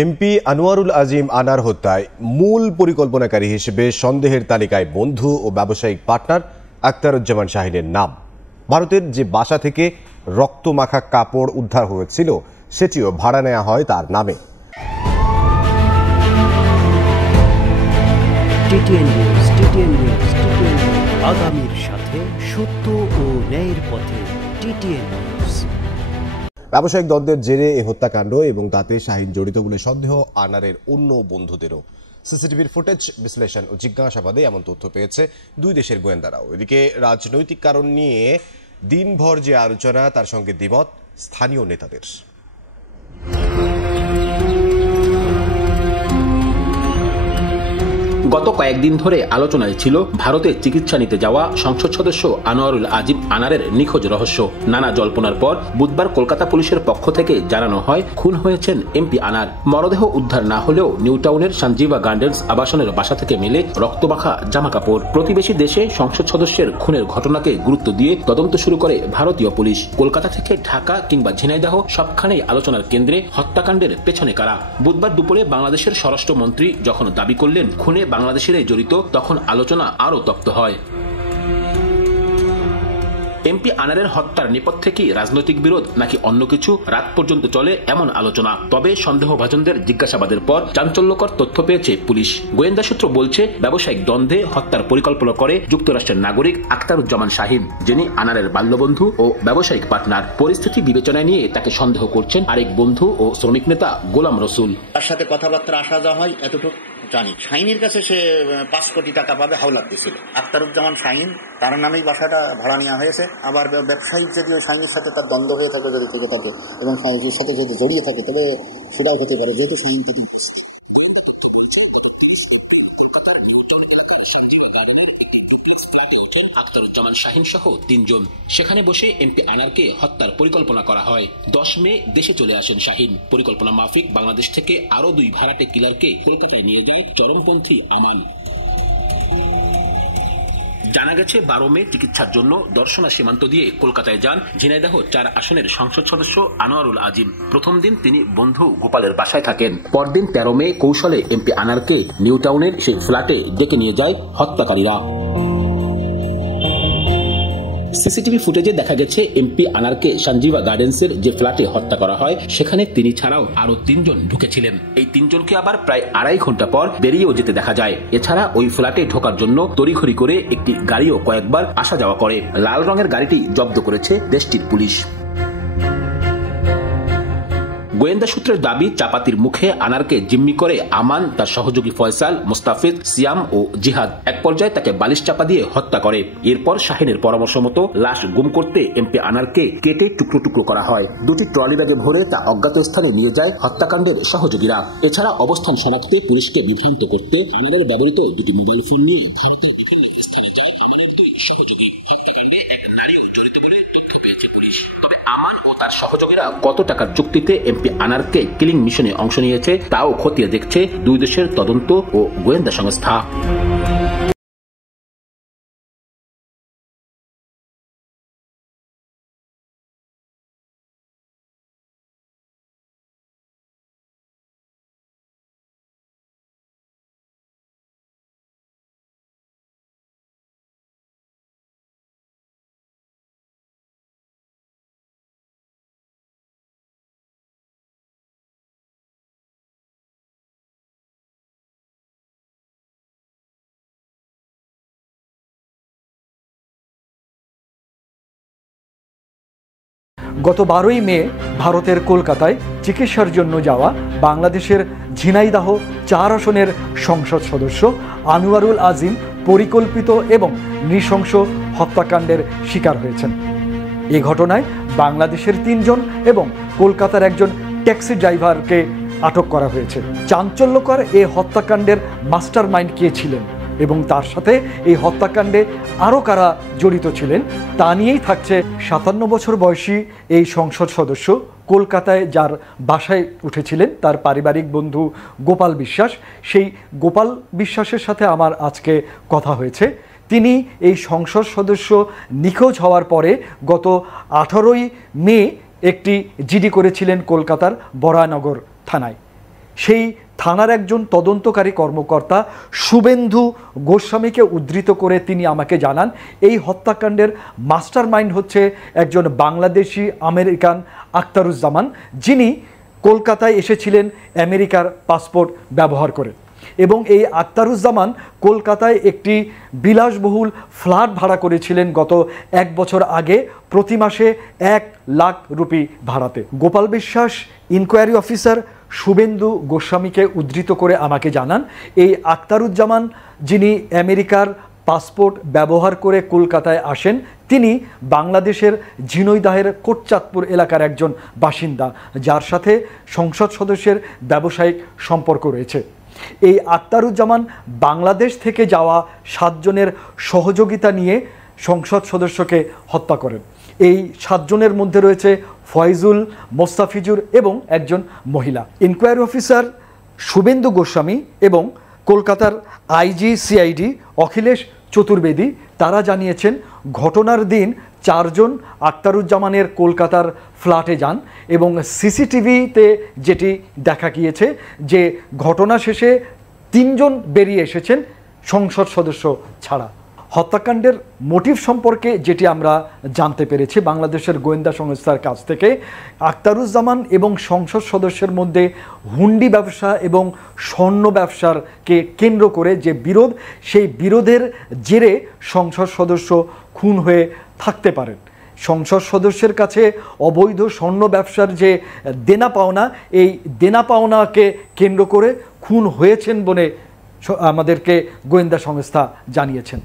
MP Anwarul Azim আনার হত্যায় মূল পরিকল্পনাকারী হিসেবে সন্দেহের তালিকায় বন্ধু ও ব্যবসায়িক পার্টনার আখতারুজ্জামান শাহিনের নাম। ভারতের যে বাসা থেকে রক্তমাখা কাপড় উদ্ধার হয়েছিল সেটিও ভাড়া নেওয়া হয় তার নামে। আগামীর সাথে সত্য ও ন্যায়ের পথে টিটিএন নিউজ। ব্যবসায়িক দ্বন্দ্বের জেরে এই হত্যাকাণ্ড এবং তাতে শাহিন জড়িত বলে সন্দেহ আনারের অন্য বন্ধুদেরও। সিসিটিভির ফুটেজ বিশ্লেষণ ও জিজ্ঞাসাবাদে এমন তথ্য পেয়েছে দুই দেশের গোয়েন্দারাও। এদিকে রাজনৈতিক কারণ নিয়ে দিনভর যে আলোচনা, তার সঙ্গে দ্বিমত স্থানীয় নেতাদের। গত কয়েকদিন ধরে আলোচনায় ছিল ভারতে চিকিৎসা নিতে যাওয়া সংসদ সদস্য আনোয়ারুল আজিম আনারের নিখোঁজ রহস্য। নানা জল্পনার পর বুধবার কলকাতা পুলিশের পক্ষ থেকে জানানো হয় খুন হয়েছেন এমপি আনার। মরদেহ উদ্ধার না হলেও নিউ টাউনের সঞ্জীবা গার্ডেন্স আবাসনের বাসা থেকে মেলে রক্তমাখা জামাকাপড়। প্রতিবেশী দেশে সংসদ সদস্যের খুনের ঘটনাকে গুরুত্ব দিয়ে তদন্ত শুরু করে ভারতীয় পুলিশ। কলকাতা থেকে ঢাকা কিংবা ঝিনাইদহ সবখানেই আলোচনার কেন্দ্রে হত্যাকাণ্ডের পেছনে কারা। বুধবার দুপুরে বাংলাদেশের স্বরাষ্ট্রমন্ত্রী যখন দাবি করলেন খুনে বাংলাদেশের জড়িত, তখন আলোচনা আরো তপ্ত হয়। এমপি আনারের হত্যার নেপথ্যে কি রাজনৈতিক বিরোধ নাকি অন্য কিছু, রাত পর্যন্ত চলে এমন আলোচনা। তবে সন্দেহভাজনদের জিজ্ঞাসাবাদের পর চাঞ্চল্যকর তথ্য পেয়েছে পুলিশ। গোয়েন্দা সূত্র বলছে ব্যবসায়িক দ্বন্দ্বে হত্যার পরিকল্পনা করে যুক্তরাষ্ট্রের নাগরিক আখতারুজ্জামান শাহিন, যিনি আনারের বাল্যবন্ধু ও ব্যবসায়িক পার্টনার। পরিস্থিতি বিবেচনায় নিয়ে তাকে সন্দেহ করছেন আরেক বন্ধু ও শ্রমিক নেতা গোলাম রসুল। তার সাথে কথাবার্তা আসা যাওয়া হয়, এতটুকু জানি। শাহিনের কাছে সে 5 কোটি টাকা পাবে হাওলাত দিয়েছিল। আখতারুজ্জামান শাহিন, তার নামেই বাসাটা ভাড়া নেওয়া হয়েছে। আবার ব্যবসায়িক যদি ওই শাহিনের সাথে তার দ্বন্দ্ব হয়ে থাকে, যদি থেকে থাকে এবং শাহিনের সাথে যদি জড়িয়ে থাকে, তবে সেটাও হতে পারে, যেহেতু শাহিন আখতারুজ্জামান শাহিন সহ 3 জন। সেখানে বসে এমপি আনারকে হত্যার পরিকল্পনা করা হয়। 10 মে দেশে চলে আসেন শাহিন। পরিকল্পনা মাফিক বাংলাদেশ থেকে আরো 2 ভাড়াটে কিলারকে কলকাতায় নিয়ে যায় চরমপন্থী আমান। জানা গেছে 12 মে চিকিৎসার জন্য দর্শনা সীমান্ত দিয়ে কলকাতায় যান ঝিনাইদহ 4 আসনের সংসদ সদস্য আনোয়ারুল আজিম। প্রথম দিন তিনি বন্ধু গোপালের বাসায় থাকেন। পরদিন 13 মে কৌশলে এমপি আনারকে নিউ টাউনের সেই ফ্ল্যাটে ডেকে নিয়ে যায় হত্যাকারীরা। সিসিটিভি ফুটেজে দেখা গেছে এমপি আনারকে সঞ্জীবা গার্ডেন্সের যে ফ্ল্যাটে হত্যা করা হয়, সেখানে তিনি ছাড়াও আরো 3 জন ঢুকেছিলেন। এই 3 জনকে আবার প্রায় 2.5 ঘন্টা পর বেরিয়েও যেতে দেখা যায়। এছাড়া ওই ফ্ল্যাটে ঢোকার জন্য তড়িঘড়ি করে একটি গাড়িও কয়েকবার আসা যাওয়া করে। লাল রঙের গাড়িটি জব্দ করেছে দেশটির পুলিশ। গোয়েন্দা সূত্রের দাবি, চাপাতির মুখে আনারকে জিম্মি করে আমান, তার সহযোগী ফয়সাল, মুস্তাফিজ, সিয়াম ও জিহাদ। এক পর্যায়ে তাকে বালিশ চাপা দিয়ে হত্যা করে। এরপর শাহিনের পরামর্শ মতো লাশ গুম করতে এমপি আনারকে কেটে টুকরো টুকরো করা হয়। 2টি ট্রলি ব্যাগে ভরে তা অজ্ঞাত স্থানে নিয়ে যায় হত্যাকাণ্ডের সহযোগীরা। এছাড়া অবস্থান শনাক্তে পুলিশকে বিভ্রান্ত করতে আনারের ব্যবহৃত 2টি মোবাইল ফোন নিয়ে ভারতের বিভিন্ন স্থানে যায় আমানের 2 সহযোগী। হত্যাকাণ্ডে এক নারীও জড়িত বলে তথ্য পেয়েছে পুলিশ। তবে আমান ও তার সহযোগীরা কত টাকার চুক্তিতে এমপি আনারকে কিলিং মিশনে অংশ নিয়েছে তাও খতিয়ে দেখছে 2 দেশের তদন্ত ও গোয়েন্দা সংস্থা। গত 12ই মে ভারতের কলকাতায় চিকিৎসার জন্য যাওয়া বাংলাদেশের ঝিনাইদহ 4 আসনের সংসদ সদস্য আনোয়ারুল আজিম পরিকল্পিত এবং নৃশংস হত্যাকাণ্ডের শিকার হয়েছেন। এ ঘটনায় বাংলাদেশের 3 জন এবং কলকাতার একজন ট্যাক্সি ড্রাইভারকে আটক করা হয়েছে। চাঞ্চল্যকর এই হত্যাকাণ্ডের মাস্টার মাইন্ড কে ছিলেন এবং তার সাথে এই হত্যাকাণ্ডে আরও কারা জড়িত ছিলেন তা নিয়েই থাকছে 57 বছর বয়সী এই সংসদ সদস্য কলকাতায় যার বাসায় উঠেছিলেন তার পারিবারিক বন্ধু গোপাল বিশ্বাস। সেই গোপাল বিশ্বাসের সাথে আমার আজকে কথা হয়েছে। তিনি এই সংসদ সদস্য নিখোঁজ হওয়ার পরে গত 18ই মে একটি জিডি করেছিলেন কলকাতার বরানগর থানায়। সেই থানার একজন তদন্তকারী কর্মকর্তা শুভেন্দু গোস্বামীকে উদ্ধৃত করে তিনি আমাকে জানান এই হত্যাকাণ্ডের মাস্টার মাইন্ড হচ্ছে একজন বাংলাদেশি আমেরিকান আখতারুজ্জামান, যিনি কলকাতায় এসেছিলেন আমেরিকার পাসপোর্ট ব্যবহার করে। এবং এই আখতারুজ্জামান কলকাতায় একটি বিলাসবহুল ফ্ল্যাট ভাড়া করেছিলেন গত 1 বছর আগে, প্রতি মাসে 1 লাখ রুপি ভাড়াতে। গোপাল বিশ্বাস ইনকোয়ারি অফিসার শুভেন্দু গোস্বামীকে উদ্ধৃত করে আমাকে জানান এই আখতারুজ্জামান, যিনি আমেরিকার পাসপোর্ট ব্যবহার করে কলকাতায় আসেন, তিনি বাংলাদেশের ঝিনাইদহের কোটচাঁদপুর এলাকার একজন বাসিন্দা, যার সাথে সংসদ সদস্যের ব্যবসায়িক সম্পর্ক রয়েছে। এই আখতারুজ্জামান বাংলাদেশ থেকে যাওয়া 7 জনের সহযোগিতা নিয়ে সংসদ সদস্যকে হত্যা করেন। এই 7 জনের মধ্যে রয়েছে ফয়জুল, মোস্তাফিজুর এবং একজন মহিলা। ইনকোয়ারি অফিসার শুভেন্দু গোস্বামী এবং কলকাতার আইজি সিআইডি অখিলেশ চতুর্বেদী তারা জানিয়েছেন ঘটনার দিন 4 জন আখতারুজ্জামানের কলকাতার ফ্ল্যাটে যান এবং সিসিটিভিতে যেটি দেখা গিয়েছে যে ঘটনা শেষে 3 জন বেরিয়ে এসেছেন সংসদ সদস্য ছাড়া। হত্যাকাণ্ডের মোটিভ সম্পর্কে যেটি আমরা জানতে পেরেছি বাংলাদেশের গোয়েন্দা সংস্থার কাছ থেকে, আখতারুজ্জামান এবং সংসদ সদস্যের মধ্যে হুন্ডি ব্যবসা এবং স্বর্ণ ব্যবসারকে কেন্দ্র করে যে বিরোধ, সেই বিরোধের জেরে সংসদ সদস্য খুন হয়ে থাকতে পারেন। সংসদ সদস্যের কাছে অবৈধ স্বর্ণ ব্যবসার যে দেনা পাওনা, এই দেনা পাওনাকে কেন্দ্র করে খুন হয়েছেন বলে আমাদেরকে গোয়েন্দা সংস্থা জানিয়েছেন।